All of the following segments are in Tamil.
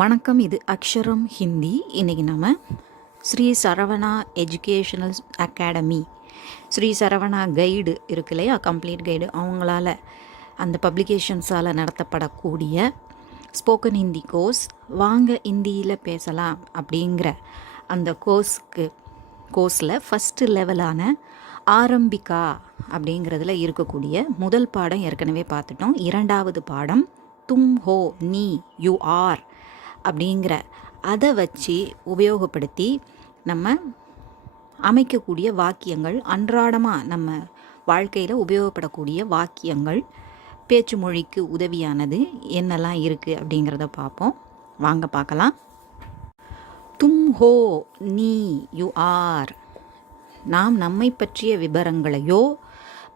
வணக்கம் இது அக்ஷரம் ஹிந்தி. இன்றைக்கி நம்ம Shri Saravana educational academy Shri Saravana guide இருக்கு இல்லையா? கம்ப்ளீட் கைடு அவங்களால அந்த பப்ளிகேஷன்ஸால் நடத்தப்படக்கூடிய ஸ்போக்கன் ஹிந்தி கோர்ஸ் வாங்க இந்தியில் பேசலாம் அப்படிங்கிற அந்த கோர்ஸ்க்கு கோர்ஸில் ஃபஸ்ட்டு லெவலான ஆரம்பிக்கா அப்படிங்கிறதுல இருக்கக்கூடிய முதல் பாடம் ஏற்கனவே பார்த்துட்டோம். இரண்டாவது பாடம் தும் ஹோ நீ யூ ஆர் அப்படிங்கிற அதை வச்சு உபயோகப்படுத்தி நம்ம அமைக்கக்கூடிய வாக்கியங்கள் அன்றாடமாக நம்ம வாழ்க்கையில் உபயோகப்படக்கூடிய வாக்கியங்கள் பேச்சு மொழிக்கு உதவியானது என்னெல்லாம் இருக்குது அப்படிங்கிறத பார்ப்போம். வாங்க பார்க்கலாம். தும் ஹோ நீ யு ஆர். நாம் நம்மை பற்றிய விவரங்களையோ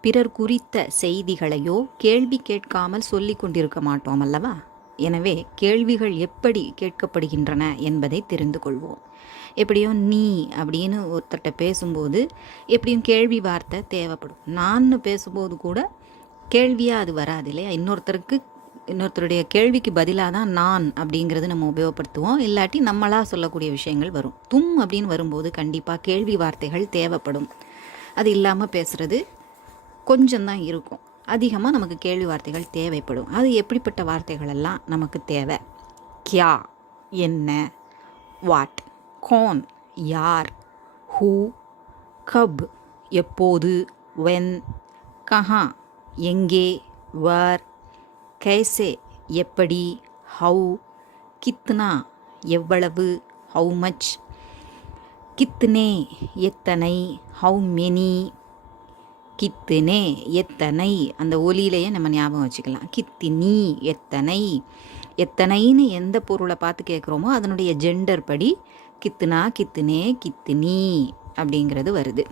பிறர் குறித்த செய்திகளையோ கேள்வி கேட்காமல் சொல்லி கொண்டிருக்க மாட்டோம் அல்லவா? எனவே கேள்விகள் எப்படி கேட்கப்படுகின்றன என்பதை தெரிந்து கொள்வோம். எப்படியோ நீ அப்படின்னு ஒருத்தர்கிட்ட பேசும்போது எப்படியும் கேள்வி வார்த்தை தேவைப்படும். நான் பேசும்போது கூட கேள்வியாக அது வராது இல்லையா? இன்னொருத்தருக்கு இன்னொருத்தருடைய கேள்விக்கு பதிலாக தான் நான் அப்படிங்கிறது நம்ம உபயோகப்படுத்துவோம். இல்லாட்டி நம்மளாக சொல்லக்கூடிய விஷயங்கள் வரும். தும் அப்படின்னு வரும்போது கண்டிப்பாக கேள்வி வார்த்தைகள் தேவைப்படும். அது இல்லாமல் பேசுகிறது கொஞ்சம்தான் இருக்கும். அதிகமாக நமக்கு கேள்வி வார்த்தைகள் தேவைப்படும். அது எப்படிப்பட்ட வார்த்தைகள் எல்லாம் நமக்கு தேவை? கியா என்ன வாட் கோன் யார் ஹூ கப் எப்போது வென் கஹா எங்கே வர் கைசே எப்படி ஹவு கித்னா எவ்வளவு ஹவு மச் கித்னே எத்தனை ஹவு மெனி கித்துனே எத்தனை? அந்த ஒலியிலேயே நம்ம ஞாபகம் வச்சுக்கலாம். கித்தினி எத்தனை? எத்தனைன்னு எந்த பொருளை பார்த்து கேட்குறோமோ அதனுடைய ஜெண்டர் படி கித்துனா கித்துனே கித்தினி அப்படிங்கிறது வருது.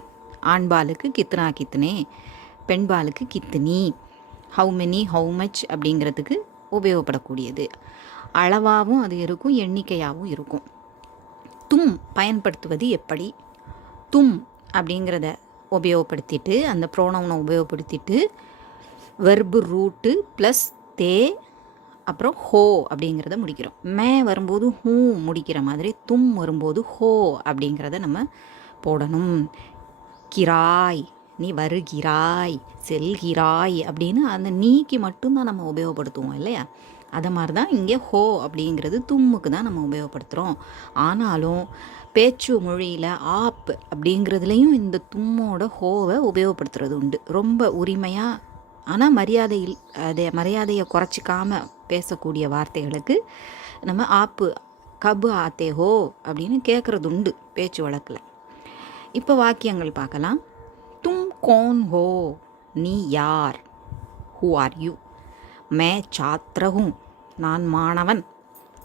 ஆண்பாலுக்கு கித்துனா கித்துனே பெண்பாலுக்கு கித்தினி. ஹவு மெனி ஹவு மச் அப்படிங்கிறதுக்கு உபயோகப்படக்கூடியது. அளவாகவும் அது இருக்கும் எண்ணிக்கையாகவும் இருக்கும். தும் பயன்படுத்துவது எப்படி? தும் அப்படிங்கிறத உபயோகப்படுத்திட்டு அந்த ப்ரோனவுனை உபயோகப்படுத்திட்டு வெர்பு ரூட்டு ப்ளஸ் தே அப்புறம் ஹோ அப்படிங்கிறத முடிக்கிறோம். மே வரும்போது ஹூ முடிக்கிற மாதிரி தும் வரும்போது ஹோ அப்படிங்கிறத நம்ம போடணும். கிராய் நீ வருகிறாய் செல்கிறாய் அப்படின்னு அந்த நீக்கு மட்டும்தான் நம்ம உபயோகப்படுத்துவோம் இல்லையா? அதை மாதிரி தான் இங்கே ஹோ அப்படிங்கிறது தும்முக்கு தான் நம்ம உபயோகப்படுத்துகிறோம் ஆனாலும் பேச்சு மொழியில் ஆப் அப்படிங்கிறதுலையும் இந்த தும்மோட ஹோவை உபயோகப்படுத்துறது உண்டு. ரொம்ப உரிமையாக ஆனால் மரியாதையில் அதை மரியாதையை குறைச்சிக்காம பேசக்கூடிய வார்த்தைகளுக்கு நம்ம ஆப்பு கபு ஆத்தே ஹோ அப்படின்னு கேட்குறது உண்டு பேச்சு வழக்கில். இப்போ வாக்கியங்கள் பார்க்கலாம். தும் கோன் ஹோ நீ யார்? ஹூ ஆர் யூ மே சாத்திரகும் நான் மாணவன்.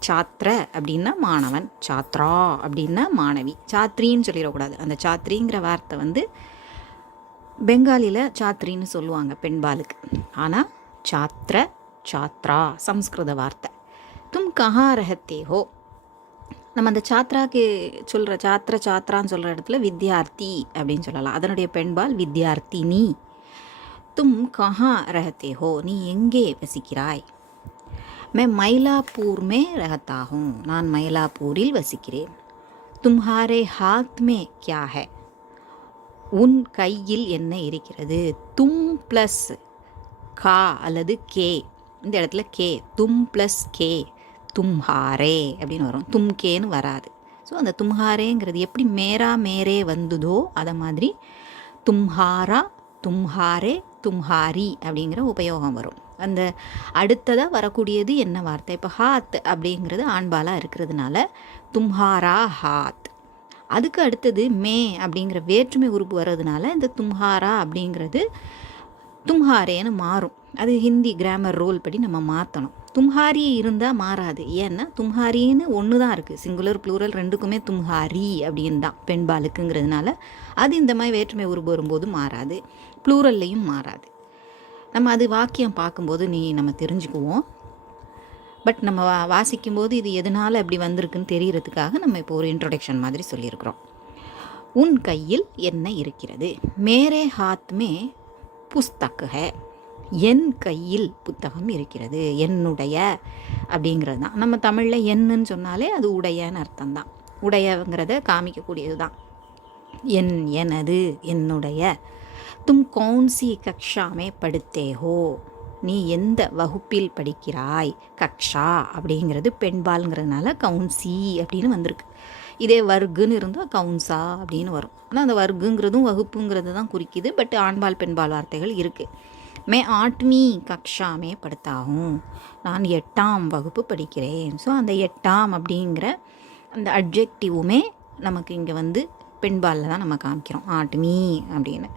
சாத்திர அப்படின்னா மாணவன். சாத்ரா அப்படின்னா மாணவி. சாத்ரின்னு சொல்லிடக்கூடாது. அந்த சாத்ரிங்கிற வார்த்தை வந்து பெங்காலியில் சாத்ரின்னு சொல்லுவாங்க பெண்பாலுக்கு. ஆனால் சாத்திர சாத்ரா சம்ஸ்கிருத வார்த்தை. தும் கஹா ரஹத்தே ஹோ. நம்ம அந்த சாத்ராக்கு சொல்கிற சாத்திர சாத்ரான்னு சொல்கிற இடத்துல வித்யார்த்தி அப்படின்னு சொல்லலாம். அதனுடைய பெண்பால் வித்யார்த்தினி. தும் கஹா ரஹத்தே ஹோ. நீ எங்கே வசிக்கிறாய்? मैं மயிலாப்பூர் மே रहता हूँ நான் மயிலாப்பூரில் வசிக்கிறேன் தும்ஹாரே ஹாத் மே கியா ஹே உன் கையில் என்ன இருக்கிறது தும் ப்ளஸ் கா அல்லது கே இந்த இடத்துல கே தும் ப்ளஸ் கே தும்ஹாரே அப்படின்னு வரும் தும்கேன்னு வராது ஸோ அந்த தும்ஹாரேங்கிறது எப்படி மேரா மேரே வந்ததோ அதை மாதிரி தும்ஹாரா தும்ஹாரே தும்ஹாரி அப்படிங்கிற உபயோகம் வரும் அந்த அடுத்ததாக வரக்கூடியது என்ன வார்த்தை? இப்போ ஹாத் அப்படிங்கிறது ஆண்பாலாக இருக்கிறதுனால தும்ஹாரா ஹாத். அதுக்கு அடுத்தது மே அப்படிங்கிற வேற்றுமை உறுப்பு வர்றதுனால இந்த தும்ஹாரா அப்படிங்கிறது தும்ஹாரேன்னு மாறும். அது ஹிந்தி கிராமர் ரூல் படி நம்ம மாற்றணும் தும்ஹாரி இருந்தால் மாறாது. ஏன்னா தும்ஹாரின்னு ஒன்று தான் இருக்குது சிங்குலர் ப்ளூரல் ரெண்டுக்குமே தும்ஹாரி அப்படின்னு தான். பெண்பாலுக்குங்கிறதுனால அது இந்த மாதிரி வேற்றுமை உருவு வரும்போது மாறாது. ப்ளூரல்லையும் மாறாது. நம்ம அது வாக்கியம் பார்க்கும்போது நீ நம்ம தெரிஞ்சுக்குவோம். பட் நம்ம வா வாசிக்கும்போது இது எதனால் அப்படி வந்திருக்குன்னு தெரிகிறதுக்காக நம்ம இப்போ ஒரு இன்ட்ரொடக்ஷன் மாதிரி சொல்லியிருக்கிறோம். உன் கையில் என்ன இருக்கிறது? மேரே ஹாத்மே புஸ்தக் ஹே என் கையில் புத்தகம் இருக்கிறது. என்னுடைய அப்படிங்கிறது தான். நம்ம தமிழில் என்னன்னு சொன்னாலே அது உடையன்னு அர்த்தம்தான். உடையங்கிறத காமிக்கக்கூடியது தான் என் எனது என்னுடைய. தும் கௌன்சி கக்ஷாமே படுத்தேஹோ நீ எந்த வகுப்பில் படிக்கிறாய்? கக்ஷா அப்படிங்கிறது பெண்பால்ங்கிறதுனால கவுன்சி அப்படின்னு வந்திருக்கு. இதே வர்க்குன்னு இருந்தால் கவுன்சா அப்படின்னு வரும். ஆனால் அந்த வர்க்குங்கிறதும் வகுப்புங்கிறது தான் குறிக்குது. பட் ஆண்பால் பெண்பால் வார்த்தைகள் இருக்குது மே ஆட்மி கக்ஷாமே படுத்தாகும். நான் எட்டாம் வகுப்பு படிக்கிறேன். ஸோ அந்த எட்டாம் அப்படிங்கிற அந்த அப்ஜெக்டிவுமே நமக்கு இங்கே வந்து பெண்பாலில் தான் நம்ம காமிக்கிறோம். ஆட்மி அப்படின்னு.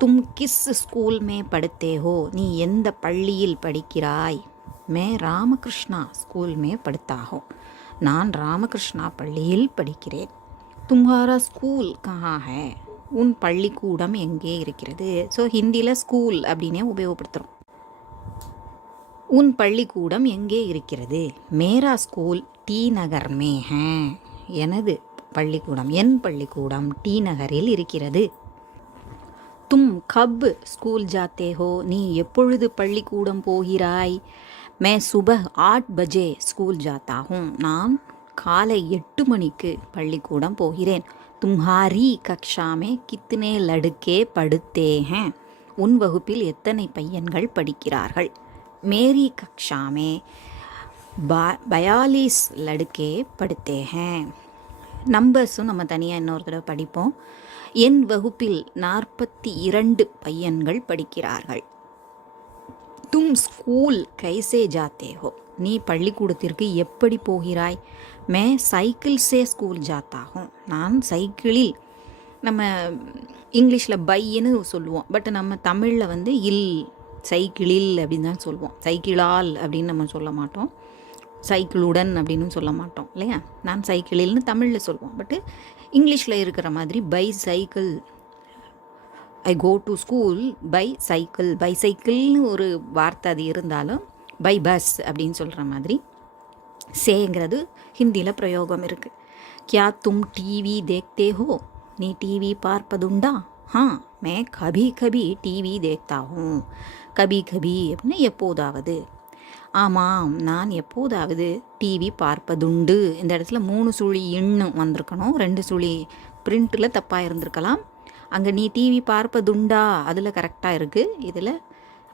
தும் கிஸ் ஸ்கூல் மே படுத்தே ஹோ நீ எந்த பள்ளியில் படிக்கிறாய் மே ராமகிருஷ்ணா ஸ்கூல் மே படுத்தாகோ நான் ராமகிருஷ்ணா பள்ளியில் படிக்கிறேன் தும்ஹாரா ஸ்கூல் கஹா ஹே உன் பள்ளிக்கூடம் எங்கே இருக்கிறது ஸோ ஹிந்தியில் ஸ்கூல் அப்படின்னே உபயோகப்படுத்துகிறோம் உன் பள்ளிக்கூடம் எங்கே இருக்கிறது மேரா ஸ்கூல் டி நகர் மே ஹே எனது பள்ளிக்கூடம் என் பள்ளிக்கூடம் டி நகரில் இருக்கிறது தும் கப் ஸ்கூல் ஜாத்தே ஹோ நீ எப்பொழுது பள்ளிக்கூடம் போகிறாய்? மே சுப ஆட் பஜே ஸ்கூல் ஜாத்தாகும் நான் காலை எட்டு மணிக்கு பள்ளிக்கூடம் போகிறேன். தும்ஹாரி கக்ஷாமே கித்தனே லடுக்கே படுத்தே உன் வகுப்பில் எத்தனை பையன்கள் படிக்கிறார்கள்? மேரி கக்ஷாமே பா பயாலிஸ் லடுக்கே படுத்தே ஹேன் நம்பர்ஸும் நம்ம தனியாக இன்னொரு தடவை படிப்போம். என் வகுப்பில் நாற்பத்தி இரண்டு பையன்கள் படிக்கிறார்கள். தும் ஸ்கூல் கைசே ஜாத்தேஹோ நீ பள்ளிக்கூடத்திற்கு எப்படி போகிறாய்? மே சைக்கிள் சே ஸ்கூல் ஜாத்தாகும் நான் சைக்கிளில் நம்ம இங்கிலீஷில் பைன்னு சொல்லுவோம். பட் நம்ம தமிழில் வந்து இல் சைக்கிளில் அப்படின்னு தான் சொல்லுவோம். சைக்கிளால் அப்படின்னு நம்ம சொல்ல மாட்டோம். சைக்கிளுடன் அப்படின்னு சொல்ல மாட்டோம் இல்லையா? நான் சைக்கிளில்னு தமிழில் சொல்லுவோம். பட்டு இங்கிலீஷில் இருக்கிற மாதிரி by cycle I go to school by cycle by சைக்கிள்னு ஒரு வார்த்தை அது இருந்தாலும் பை பஸ் அப்படின்னு சொல்கிற மாதிரி சேங்கிறது ஹிந்தியில் பிரயோகம் இருக்குது கியா தும் டிவி தேக்தே ஹோ? நீ டிவி பார்ப்பதுண்டா? ஹா மே கபி கபி டிவி தேக்தா ஹூம் கபி கபி அப்படின்னு எப்போதாவது ஆமாம் நான் எப்போதாவது டிவி பார்ப்பதுண்டு. இந்த இடத்துல மூணு சுழி எண்ணும் வந்திருக்கணும். ரெண்டு சுழி பிரிண்ட்டில் தப்பாக இருந்திருக்கலாம். அங்கே நீ டிவி பார்ப்பதுண்டா? அதில் கரெக்டாக இருக்குது இதில்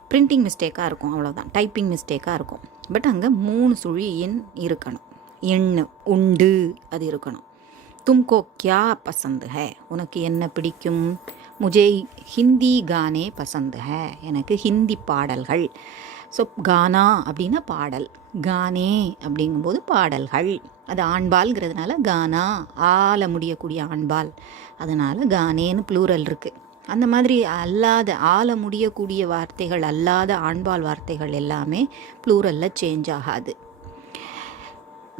பிரிண்டிங் மிஸ்டேக்காக இருக்கும். அவ்வளோதான் டைப்பிங் மிஸ்டேக்காக இருக்கும். பட் அங்கே மூணு சுழி எண் இருக்கணும். எண் உண்டு அது இருக்கணும். தும்கோ கியா பசந்து ஹே? உனக்கு என்ன பிடிக்கும்? முஜே ஹிந்தி கானே பசந்து ஹே? எனக்கு ஹிந்தி பாடல்கள். ஸோ கானா அப்படின்னா பாடல். கானே அப்படிங்கும்போது பாடல்கள். அது ஆண்பால்ங்கிறதுனால கானா ஆல முடியக்கூடிய ஆண்பால். அதனால் கானேன்னு ப்ளூரல் இருக்குது அந்த மாதிரி அல்லாத ஆள முடியக்கூடிய வார்த்தைகள் அல்லாத ஆண்பால் வார்த்தைகள் எல்லாமே ப்ளூரலில் சேஞ்ச் ஆகாது.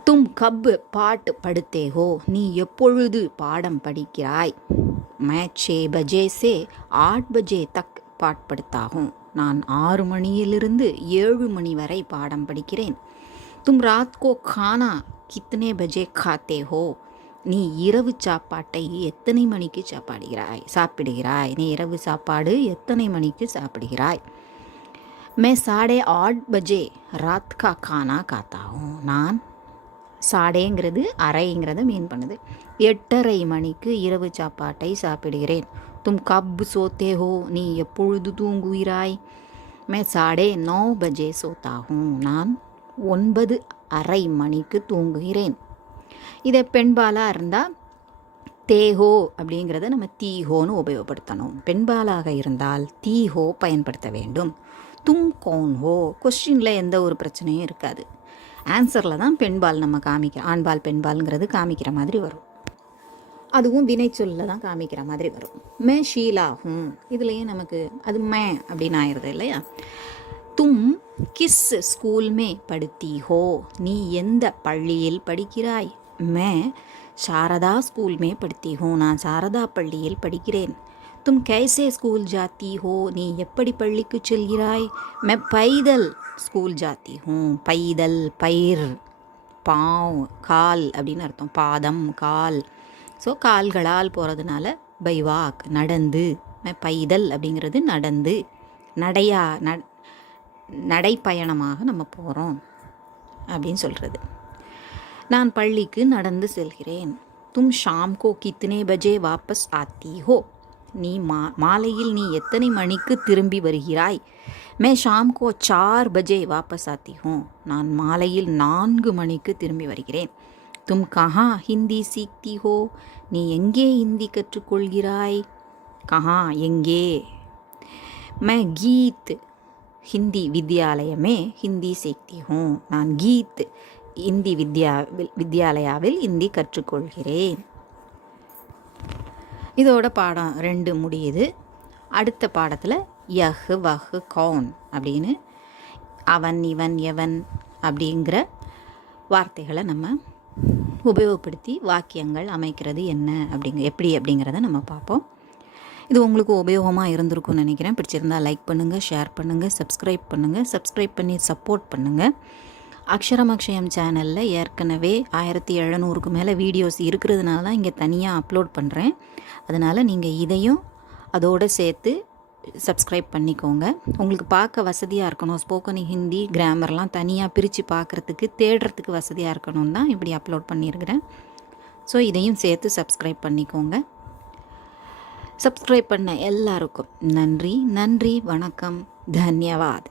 தும் கப் பாட்டு படுத்தேகோ நீ எப்பொழுது பாடம் படிக்கிறாய்? மேட்சே பஜேசே ஆட் பஜே தக் பாட்படுத்தாகும் நான் ஆறு மணியிலிருந்து ஏழு மணி வரை பாடம் படிக்கிறேன். தும் ராத் கோ கானா கித்தனே பஜே காத்தே ஹோ. நீ இரவு சாப்பாட்டை எத்தனை மணிக்கு சாப்பாடுகிறாய்? சாப்பிடுகிறாய். நீ இரவு சாப்பாடு எத்தனை மணிக்கு சாப்பிடுகிறாய்? மே சாடே ஆட் பஜே ராத் கா கானா காத்தாகும். நான் சாடேங்கிறது அரைங்கிறத மீன் பண்ணுது. எட்டரை மணிக்கு இரவு சாப்பாட்டை சாப்பிடுகிறேன். தும் கப் सोते हो? நீ எப்பொழுது தூங்குகிறாய் மே சாடே நோ பஜே சோத்தாகும் நான் ஒன்பது அரை மணிக்கு தூங்குகிறேன் இதை பெண்பாலாக இருந்தால் தேஹோ அப்படிங்கிறத நம்ம தீஹோன்னு உபயோகப்படுத்தணும் பெண்பாலாக இருந்தால் தீஹோ பயன்படுத்த வேண்டும் தும் கோன் ஹோ கொஸ்டினில் எந்த ஒரு பிரச்சனையும் இருக்காது ஆன்சரில் தான் பெண்பால் நம்ம காமிக்க ஆண்பால் பெண்பால்ங்கிறது காமிக்கிற மாதிரி வரும் அதுவும் வினைச்சொல்லில் தான் காமிக்கிற மாதிரி வரும். மே ஷீலாகும். இதுலேயே நமக்கு அது மே அப்படின்னு ஆயிடுது இல்லையா? தும் கிஸ் ஸ்கூல் மே படுத்தி ஹோ நீ எந்த பள்ளியில் படிக்கிறாய்? மே சாரதா ஸ்கூல் மே படுத்தி ஹோ நான் சாரதா பள்ளியில் படிக்கிறேன். தும் கைசே ஸ்கூல் ஜாத்தி ஹோ நீ எப்படி பள்ளிக்கு செல்கிறாய்? மே பைதல் ஸ்கூல் ஜாத்தி ஹூ பைதல் பயிர் பாவ் கால் அப்படின்னு அர்த்தம். பாதம் கால். ஸோ கால்களால் போகிறதுனால பை வாக் நடந்து பைதல் அப்படிங்கிறது நடந்து நடையா ந நடைப்பயணமாக நம்ம போகிறோம் அப்படின்னு சொல்கிறது நான் பள்ளிக்கு நடந்து செல்கிறேன். தும் ஷாம் கோ கித்தனை பஜே வாபஸ் ஆத்தி ஹோ நீ மா மாலையில் நீ எத்தனை மணிக்கு திரும்பி வருகிறாய்? மே ஷாம் கோ சார் பஜே வாபஸ் ஆத்தி ஹோ நான் மாலையில் நான்கு மணிக்கு திரும்பி வருகிறேன். தும் கஹா ஹிந்தி சீக்தி ஹோ. நீ எங்கே ஹிந்தி கற்றுக்கொள்கிறாய்? கஹா எங்கே? மே கீத். ஹிந்தி வித்யாலயமே ஹிந்தி சீக்தி ஹோ. நான் கீத் ஹிந்தி வித்யாவில் வித்யாலயாவில் ஹிந்தி கற்றுக்கொள்கிறேன். இதோட பாடம் ரெண்டு முடியுது. அடுத்த பாடத்தில் யஹ் வஹ் கவுன் அப்படின்னு அவன் இவன் எவன் அப்படிங்கிற வார்த்தைகளை நம்ம உபயோகப்படுத்தி வாக்கியங்கள் அமைக்கிறது என்ன அப்படிங்க எப்படி அப்படிங்கிறத நம்ம பார்ப்போம். இது உங்களுக்கு உபயோகமாக இருந்திருக்கும்னு நினைக்கிறேன். பிடிச்சிருந்தா லைக் பண்ணுங்கள் ஷேர் பண்ணுங்கள் சப்ஸ்கிரைப் பண்ணுங்கள் சப்ஸ்கிரைப் பண்ணி சப்போர்ட் பண்ணுங்கள் அக்ஷரம் அக்ஷயம் சேனலில் ஏற்கனவே ஆயிரத்தி எழுநூறுக்கு மேலே வீடியோஸ் இருக்கிறதுனால தான் இங்கே தனியாக அப்லோட் பண்ணுறேன் அதனால் நீங்கள் இதையும் அதோடு சேர்த்து சப்ஸ்கிரைப் பண்ணிக்கோங்க. உங்களுக்கு பார்க்க வசதியாக இருக்கணும். ஸ்போக்கன் ஹிந்தி கிராமர்லாம் தனியாக பிரித்து பார்க்குறதுக்கு தேடுறதுக்கு வசதியாக இருக்கணும் தான் இப்படி அப்லோட் பண்ணியிருக்கிறேன். ஸோ இதையும் சேர்த்து சப்ஸ்கிரைப் பண்ணிக்கோங்க. சப்ஸ்கிரைப் பண்ண எல்லாருக்கும் நன்றி. நன்றி வணக்கம். தன்யவாத்.